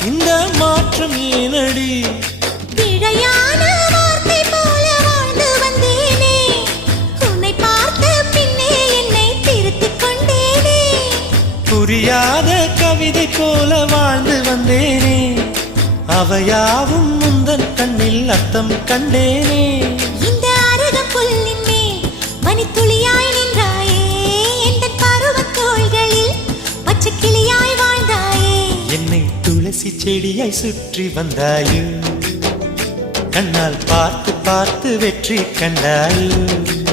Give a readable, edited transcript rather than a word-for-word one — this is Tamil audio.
இந்த மாற்றம் ஏனடி? பிழையான வார்த்தை போல வாழ்ந்து வந்தேனே, உன்னை பார்த்த பின்னே என்னை திருத்திக் கொண்டேனே. புரியாத கவிதை போல வாழ்ந்து வந்தேனே, அவையாவும் முந்தன் கண்ணில் அர்த்தம் கண்டேனே. இந்த அருகம் புல்லின் மேல் மணித்துளியாய் நின்றாயே, எந்த பருவத் தோள்களில் பச்சை கிளியாய் வாழ்ந்தாயே. என்னை துளசி செடியாய் சுற்றி வந்தாயோ, கண்ணால் பார்த்து பார்த்து வெற்றி கண்டாயோ.